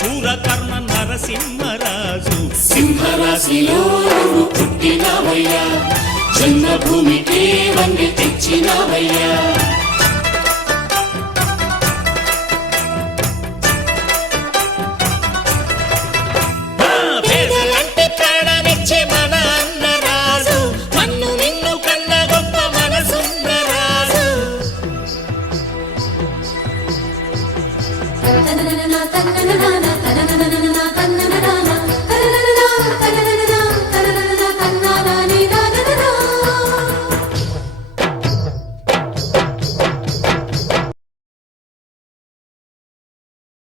శూరకర్ణ నరసింహరాజు సింహరాశిలో నువ్వు పుట్టినవయ్యా, జన్మభూమికి వండి తెచ్చినవయ్యా. పేదలంటే ప్రాణమిచ్చే మన అన్నరాజు, మన్ను నిన్ను కన్న గొప్ప మనసున్నరాజు. తననన తననన